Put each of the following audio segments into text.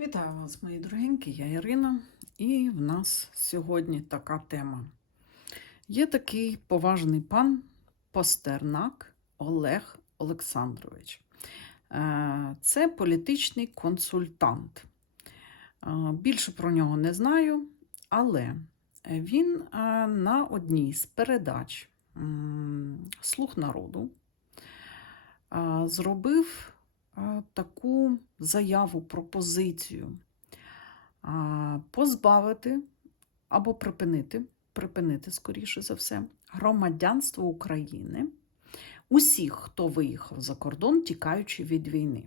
Вітаю вас, мої дорогенькі, я Ірина, і в нас сьогодні така тема. Є такий поважний пан Постернак Олег Олександрович. Е, Це політичний консультант. Е, Більше про нього не знаю, але він е, на одній з передач м, Слух народу зробив таку заяву, пропозицію позбавити або припинити, припинити, скоріше за все, громадянство України усіх, хто виїхав за кордон, тікаючи від війни.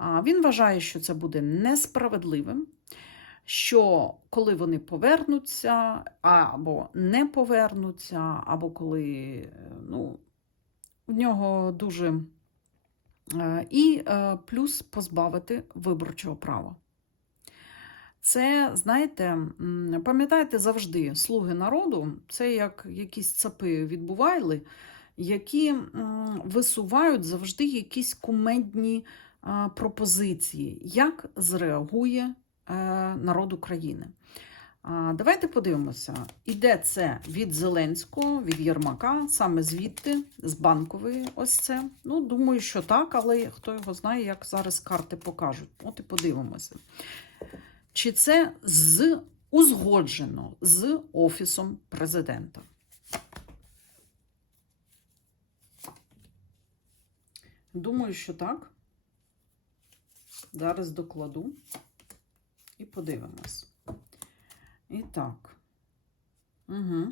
Він вважає, що це буде несправедливим. Що коли вони повернуться, або не повернуться, або коли е, ну, в нього дуже І е, плюс позбавити виборчого права. Це, знаєте, пам'ятаєте завжди, слуги народу це як якісь цапи відбувайли, які висувають завжди якісь кумедні пропозиції, як зреагує е, народ України. Давайте подивимося, іде це від Зеленського, від Єрмака, саме звідти, з банкової ось це. Ну, думаю, що так, але хто його знає, як зараз карти покажуть. От і подивимося. Чи це з узгоджено з Офісом президента? Думаю, що так. Зараз докладу і подивимось. Так. Угу.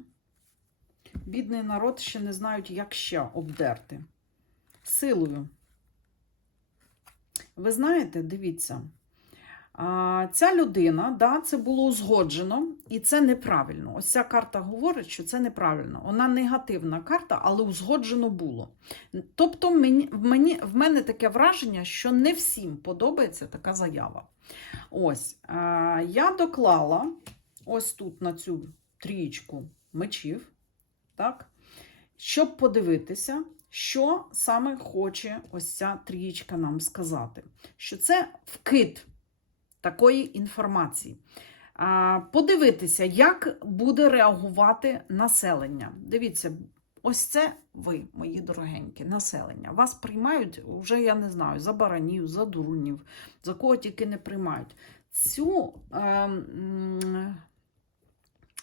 Бідний народ ще не знають, як ще обдерти. Силою. Ви знаєте, дивіться, а, ця людина, да, це було узгоджено, і це неправильно. Ось ця карта говорить, що це неправильно. Вона негативна карта, але узгоджено було. Тобто, мені, мені, в мене таке враження, що не всім подобається така заява. Ось, а, я доклала ось тут на цю трієчку мечів, так? щоб подивитися, що саме хоче ось ця трієчка нам сказати. Що це вкид такої інформації. Подивитися, як буде реагувати населення. Дивіться, ось це ви, мої дорогенькі, населення. Вас приймають вже, я не знаю, за баранів, за дурнів, за кого тільки не приймають. Цю. Е,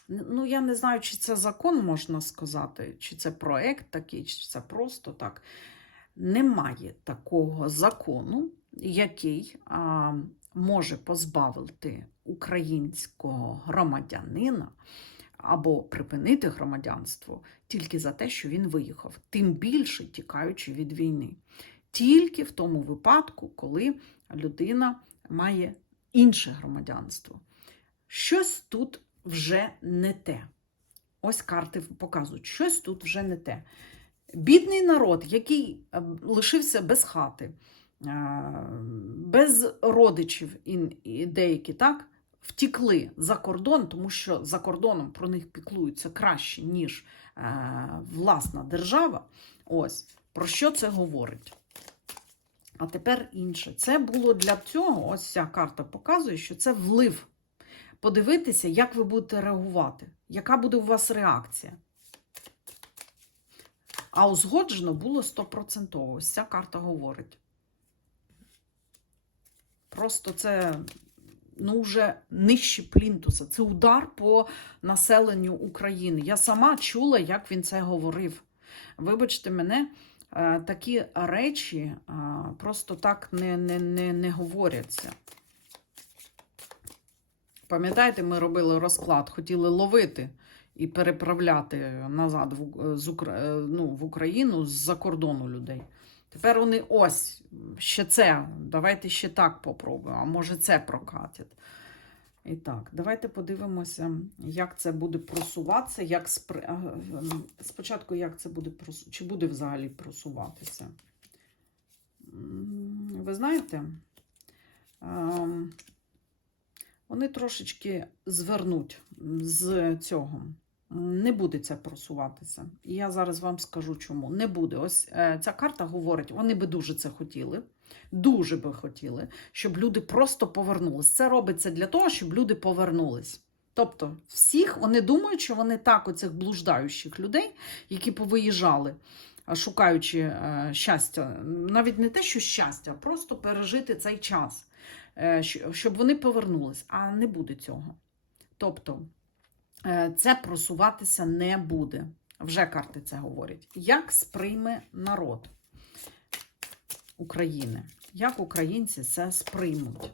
Ну, я не знаю, чи це закон можна сказати, чи це проект такий, чи це просто так. Немає такого закону, який а, може позбавити українського громадянина або припинити громадянство тільки за те, що він виїхав, тим більше тікаючи від війни. Тільки в тому випадку, коли людина має інше громадянство. Щось тут вже не те. Ось карти показують, щось тут вже не те. Бідний народ, який е, лишився без хати, е, без родичів, і деякі так, втікли за кордон, тому що за кордоном про них піклуються краще, ніж е, власна держава. Ось про що це говорить? А тепер інше. Це було для цього, ось ця карта показує, що це влив подивитися, як ви будете реагувати, яка буде у вас реакція. А узгоджено було 100%. Ось ця карта говорить. Просто це, ну, вже нижче плінтуса. Це удар по населенню України. Я сама чула, як він це говорив. Вибачте мене, е, такі речі е, просто так не, не, не, не говоряться. Пам'ятаєте, ми робили розклад, хотіли ловити і переправляти назад в, з Укра... ну, в Україну з-за кордону людей. Тепер вони ось ще це. Давайте ще так попробуємо, а може це прокатять. І так, давайте подивимося, як це буде просуватися. Як спри... Спочатку, як це буде просу... чи буде взагалі просуватися. Ви знаєте? Вони трошечки звернуть з цього, Не буде це просуватися. І я зараз вам скажу, чому. Не буде. Ось е, ця карта говорить, вони би дуже це хотіли. Дуже би хотіли, щоб люди просто повернулись. Це робиться для того, щоб люди повернулись. Тобто, всіх вони думають, що вони так, оцих блуждаючих людей, які повиїжджали, шукаючи е, щастя, навіть не те, що щастя, а просто пережити цей час, е, щоб вони повернулись. А не буде цього. Тобто, е, це просуватися не буде. Вже карти це говорять. Як сприйме народ України? Як українці це сприймуть?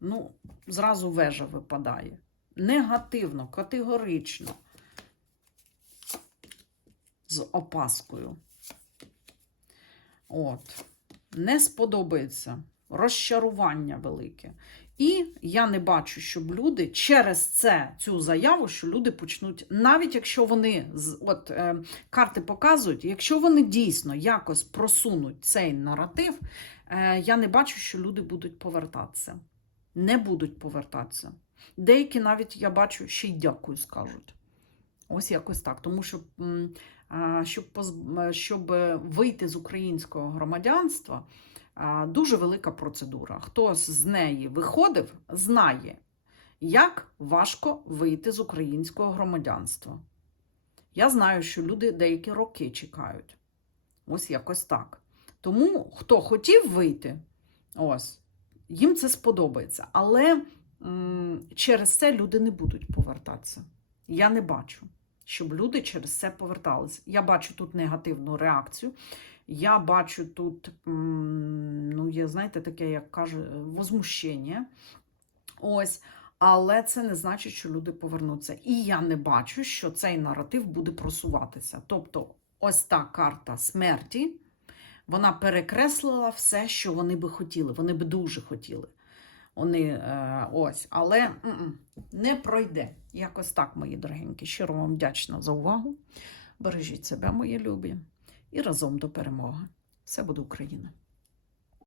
Ну, зразу вежа випадає. Негативно, категорично. З опаскою. От. Не сподобається. Розчарування велике. І я не бачу, щоб люди через це цю заяву, що люди почнуть, навіть якщо вони от е, карти показують, якщо вони дійсно якось просунуть цей наратив, е, я не бачу, що люди будуть повертатися. Не будуть повертатися. Деякі навіть я бачу, ще й дякую скажуть. Ось якось так. Тому що щоб, щоб вийти з українського громадянства, дуже велика процедура. Хто з неї виходив, знає, як важко вийти з українського громадянства. Я знаю, що люди деякі роки чекають. Ось якось так. Тому хто хотів вийти, ось, їм це сподобається. Але м, через це люди не будуть повертатися. Я не бачу, щоб люди через це повертались. Я бачу тут негативну реакцію. Я бачу тут, ну, є, знаєте, таке, як каже, возмущення. Ось. Але це не значить, що люди повернуться. І я не бачу, що цей наратив буде просуватися. Тобто, ось та карта смерті, вона перекреслила все, що вони би хотіли. Вони би дуже хотіли. Вони е, ось, але не пройде. Якось так, мої дорогенькі. Щиро вам вдячна за увагу. Бережіть себе, мої любі, і разом до перемоги. Все буде Україна!